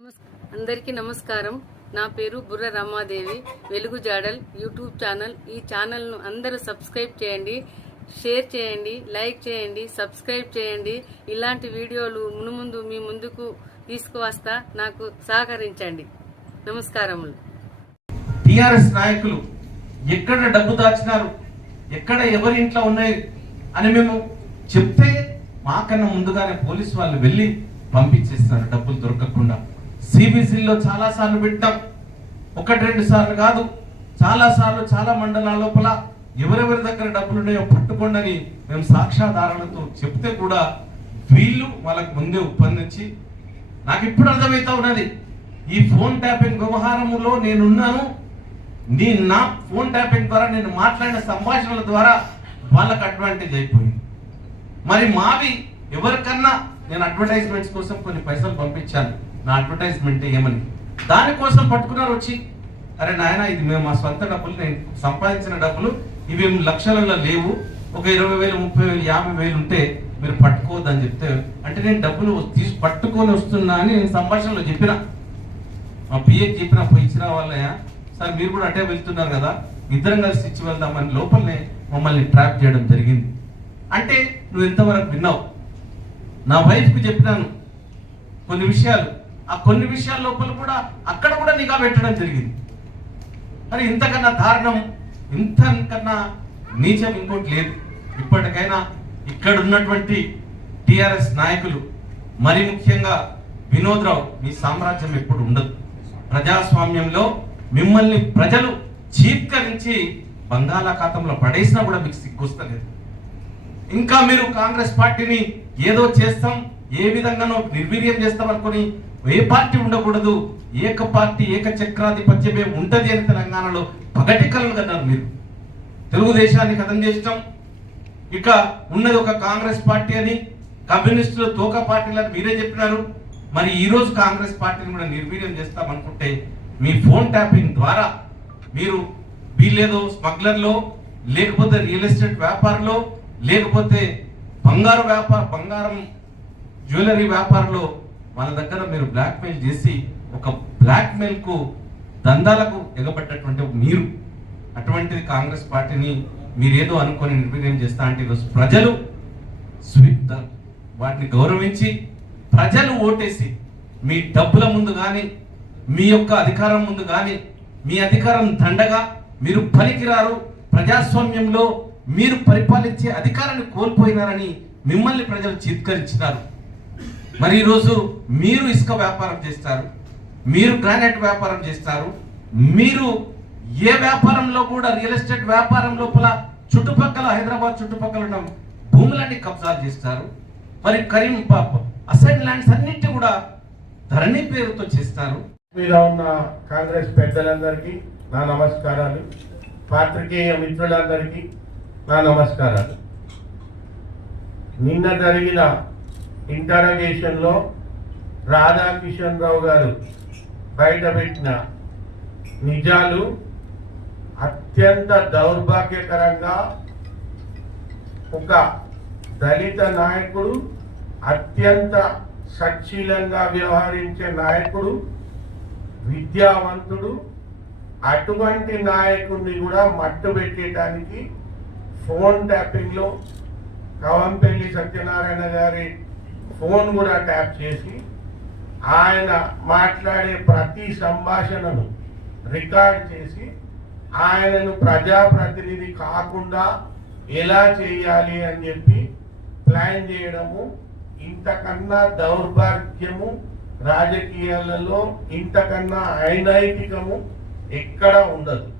అందరికీ నమస్కారం. నా పేరు బుర్ర రమాదేవి. వెలుగు జాడల్ యూట్యూబ్ ఛానల్. ఈ ఛానల్ను అందరూ సబ్స్క్రైబ్ చేయండి షేర్ చేయండి లైక్ చేయండి సబ్స్క్రైబ్ చేయండి. ఇలాంటి వీడియోలు మునుముందు మీ ముందుకు తీసుకువస్తా నాకు సహకరించండి. నమస్కారములు. టిఆర్ఎస్ నాయకులు ఎక్కడ డబ్బు దాచినారు? ఎక్కడ ఎవరి ఇంట్లో ఉన్నాయి? అని మేము చెప్తే మాకన్నా ముందుగానే పోలీసు వాళ్ళు వెళ్ళి పంపించేస్తారు డబ్బులు దొరకకుండా. సిబిసిలో చాలా సార్లు పెట్టాం ఒకటి రెండు సార్లు కాదు. చాలా సార్లు చాలా మండలాల లోపల ఎవరెవరి దగ్గర డబ్బులు ఉన్నాయో పట్టుకోండి మేము సాక్ష్యాధారాలతో చెప్తే కూడా వీళ్ళు వాళ్ళకు ముందే ఒప్పందించి నాకు ఇప్పుడు అర్థమవుతా ఉన్నది. ఈ ఫోన్ ట్యాపింగ్ వ్యవహారంలో నేనున్నాను. నీ నా ఫోన్ ట్యాపింగ్ ద్వారా నేను మాట్లాడిన సంభాషణల ద్వారా వాళ్ళకు అడ్వాంటేజ్ అయిపోయింది. మరి మావి ఎవరికన్నా నేను అడ్వర్టైజ్మెంట్స్ కోసం కొన్ని పైసలు పంపించాను. నా అడ్వర్టైజ్మెంట్ ఏమని? దానికోసం పట్టుకున్నారు వచ్చి అరే నాయన ఇది మేము మా సొంత డబ్బులు నేను సంపాదించిన డబ్బులు ఇవి లక్షలలో లేవు. ఒక ఇరవై వేలు ముప్పై వేలు యాభై వేలు ఉంటే మీరు పట్టుకోవద్దని చెప్తే అంటే నేను డబ్బులు తీసి పట్టుకొని వస్తున్నా అని నేను సంభాషణలో చెప్పిన. మా పిఏకి చెప్పిన పోయి ఇచ్చిన వాళ్ళయ్యా సార్ మీరు కూడా అటే వెళ్తున్నారు కదా ఇద్దరం కలిసి ఇచ్చి వెళ్దామని లోపలనే మమ్మల్ని ట్రాప్ చేయడం జరిగింది. అంటే నువ్వు ఎంతవరకు విన్నావు? నా వైఫ్కి చెప్పినాను కొన్ని విషయాలు. ఆ కొన్ని విషయాల లోపల కూడా అక్కడ కూడా నిఘా పెట్టడం జరిగింది. మరి ఇంతకన్నా దారుణం ఇంతకన్నా నీచం ఇంకోటి లేదు. ఇప్పటికైనా ఇక్కడ ఉన్నటువంటి టిఆర్ఎస్ నాయకులు మరి ముఖ్యంగా వినోద్ రావు మీ సామ్రాజ్యం ఎప్పుడు ఉండదు. ప్రజాస్వామ్యంలో మిమ్మల్ని ప్రజలు చీత్కరించి బంగాళాఖాతంలో పడేసినా కూడా మీకు సిగ్గుస్తలేదు ఇంకా మీరు కాంగ్రెస్ పార్టీని ఏదో చేస్తాం ఏ విధంగానో నిర్వీర్యం చేస్తాం అనుకుని ఏ పార్టీ ఉండకూడదు ఏక పార్టీ ఏక చక్రాధిపత్యమే ఉంటది అని తెలంగాణలో పగటి కలలు కన్నారు మీరు. తెలుగుదేశాన్ని కథం చేస్తాం ఇక ఉన్నది ఒక కాంగ్రెస్ పార్టీ అని కమ్యూనిస్టులు తోక పార్టీలని మీరే చెప్పినారు. మరి ఈరోజు కాంగ్రెస్ పార్టీని కూడా నిర్వీర్యం చేస్తామనుకుంటే మీ ఫోన్ ట్యాపింగ్ ద్వారా మీరు వీళ్ళేదో స్మగ్లర్లో లేకపోతే రియల్ ఎస్టేట్ వ్యాపారంలో లేకపోతే బంగారు వ్యాపార బంగారం జ్యువెలరీ వ్యాపారంలో వాళ్ళ దగ్గర మీరు బ్లాక్మెయిల్ చేసి ఒక బ్లాక్మెయిల్కు దందాలకు ఎగబడ్డటువంటి మీరు అటువంటిది కాంగ్రెస్ పార్టీని మీరేదో అనుకొని నిర్వీర్యం చేస్తా అంటే ఈరోజు ప్రజలు స్వీ- వాటిని గౌరవించి ప్రజలు ఓటేసి మీ డబ్బుల ముందు కానీ మీ యొక్క అధికారం ముందు కానీ మీ అధికారం దండగా మీరు పనికిరారు ప్రజాస్వామ్యంలో మీరు పరిపాలించే అధికారాన్ని కోల్పోయినారని మిమ్మల్ని ప్రజలు చిత్కరించినారు. మరి ఈరోజు మీరు ఇసుక వ్యాపారం చేస్తారు మీరు గ్రానైట్ వ్యాపారం చేస్తారు మీరు ఏ వ్యాపారంలో కూడా రియల్ ఎస్టేట్ వ్యాపారం లోపల చుట్టుపక్కల హైదరాబాద్ చుట్టుపక్కల ఉన్న భూములన్నీ కబ్జాలు చేస్తారు. మరి కరీం అసైన్ ల్యాండ్స్ అన్నింటి కూడా ధరణి పేరుతో చేస్తారు. మీద ఉన్న కాంగ్రెస్ పెద్దలందరికీ నా నమస్కారాలు. పాత్రికేయ మిత్రులందరికీ నా నమస్కారాలు నిన్న జరిగిన ఇంటరగేషన్లో రాధాకిషన్ రావు గారు బయటపెట్టిన నిజాలు అత్యంత దౌర్భాగ్యకరంగా ఒక దళిత నాయకుడు అత్యంత సచ్చీలంగా వ్యవహరించే నాయకుడు విద్యావంతుడు అటువంటి నాయకుడిని కూడా మట్టు పెట్టేటానికి ఫోన్ ట్యాపింగ్లో కవంపల్లి సత్యనారాయణ గారి ఫోన్ కూడా ట్యాప్ చేసి ఆయన మాట్లాడే ప్రతి సంభాషణను రికార్డ్ చేసి ఆయనను ప్రజాప్రతినిధి కాకుండా ఎలా చేయాలి అని చెప్పి ప్లాన్ చేయడము ఇంతకన్నా దౌర్భాగ్యము రాజకీయాలలో ఇంతకన్నా అనైతికము ఎక్కడ ఉండదు.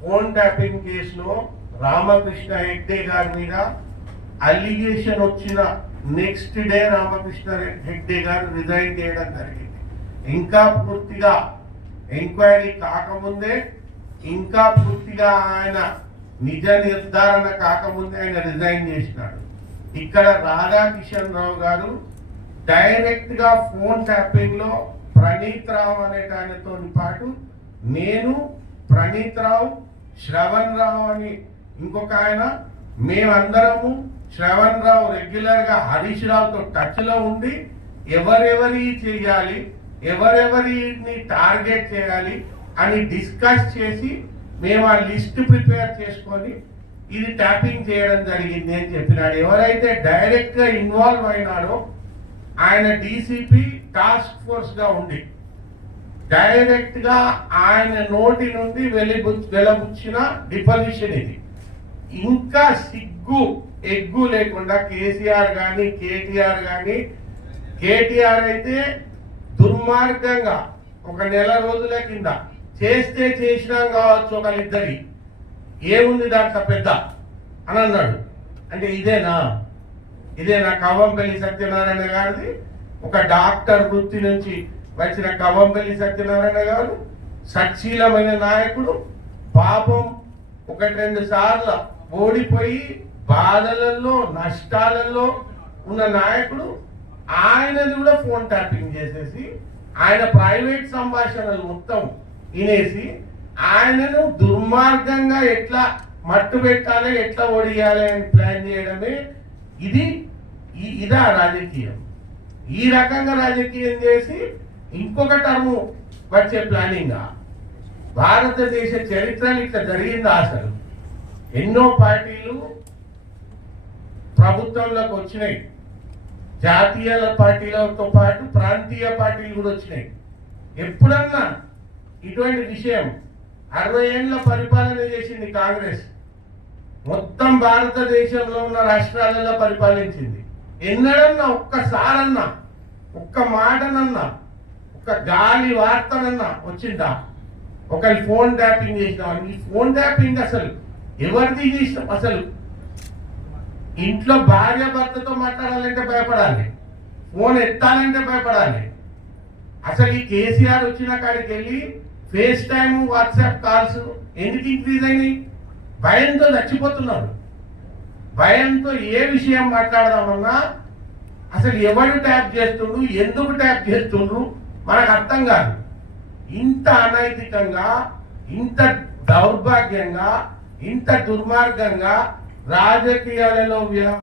ఫోన్ ట్యాపింగ్ కేసులో రామకృష్ణ హెగ్డే గారి మీద అలిగేషన్ వచ్చిన నెక్స్ట్ డే రామకృష్ణ హెగ్డే గారు రిజైన్ చేయడం జరిగింది. ఇంకా పూర్తిగా ఎంక్వైరీ కాకముందే ఇంకా పూర్తిగా ఆయన నిజ నిర్ధారణ కాకముందే ఆయన రిజైన్ చేసినాడు. ఇక్కడ రాధాకిషన్ రావు గారు డైరెక్ట్గా ఫోన్ ట్యాపింగ్లో ప్రణీత్ రావు అనే ఆయనతో పాటు నేను ప్రణీత్ రావు శ్రవణ్ రావు అని ఇంకొక ఆయన మేమందరము శ్రవణ్ రావు రెగ్యులర్గా హరీష్ రావుతో టచ్లో ఉండి ఎవరెవరి చేయాలి ఎవరెవరిని టార్గెట్ చేయాలి అని డిస్కస్ చేసి మేము ఆ లిస్ట్ ప్రిపేర్ చేసుకొని ఇది ట్యాపింగ్ చేయడం జరిగింది అని చెప్పినాడు. ఎవరైతే డైరెక్ట్గా ఇన్వాల్వ్ అయినాడో ఆయన డీసీపీ టాస్క్ ఫోర్స్గా ఉండి డైరెక్ట్గా ఆయన నోటి నుండి వెలిబు వెలబుచ్చిన డిపోజిషన్ ఇది. ఇంకా సిగ్గు ఎగ్గు లేకుండా కేసీఆర్ గాని కేటీఆర్ గాని కేటీఆర్ అయితే దుర్మార్గంగా ఒక నెల రోజుల కింద చేస్తే చేసినాం కావచ్చు ఒకరిద్దరి. ఏముంది దాంట్లో పెద్ద? అని అన్నాడు. అంటే ఇదేనా? ఇదేనా కవ్వంపల్లి సత్యనారాయణ గారిది? ఒక డాక్టర్ వృత్తి నుంచి వచ్చిన కవ్వంపల్లి సత్యనారాయణ గారు సచ్చీలమైన నాయకుడు. పాపం ఒకటి రెండు సార్లు ఓడిపోయి బాధలలో నష్టాలలో ఉన్న నాయకుడు ఆయనది కూడా ఫోన్ ట్యాపింగ్ చేసేసి ఆయన ప్రైవేట్ సంభాషణలు మొత్తం వినేసి ఆయనను దుర్మార్గంగా ఎట్లా మట్టు పెట్టాలి ఎట్లా ఓడియాలి అని ప్లాన్ చేయడమే ఇది ఇదా రాజకీయం. ఈ రకంగా రాజకీయం చేసి ఇంకొక టర్ము వచ్చే ప్లానింగా భారతదేశ చరిత్రలు ఇట్లా జరిగిందా అసలు? ఎన్నో పార్టీలు ప్రభుత్వంలోకి వచ్చినాయి. జాతీయ పార్టీలతో పాటు ప్రాంతీయ పార్టీలు కూడా వచ్చినాయి. ఎప్పుడన్నా ఇటువంటి విషయం అరవై ఏళ్ళ పరిపాలన చేసింది కాంగ్రెస్. మొత్తం భారతదేశంలో ఉన్న రాష్ట్రాలలో పరిపాలించింది. ఎన్నడన్నా ఒక్కసారన్నా ఒక్క మాటనన్నా ఒక్క గాలి వార్తనన్నా వచ్చిందా? ఒకరి ఫోన్ ట్యాపింగ్ చేసినాం. ఈ ఫోన్ ట్యాపింగ్ అసలు ఎవరిది చేసినాం అసలు ఇంట్లో భార్య భర్తతో మాట్లాడాలంటే భయపడాలి. ఫోన్ ఎత్తాలంటే భయపడాలి. అసలు ఈ కేసీఆర్ వచ్చిన కాడికి వెళ్ళి ఫేస్ టైమ్ వాట్సాప్ కాల్స్ ఎందుకు ఇంక్రీజ్ అయినాయి? భయంతో చచ్చిపోతున్నారు. భయంతో ఏ విషయం మాట్లాడదామన్నా అసలు ఎవరు ట్యాప్ చేస్తుండ్రు? ఎందుకు ట్యాప్ చేస్తుండ్రు? మనకు అర్థం కాదు. ఇంత అనైతికంగా ఇంత దౌర్భాగ్యంగా ఇంత దుర్మార్గంగా రాజకీయాలలో వ్య-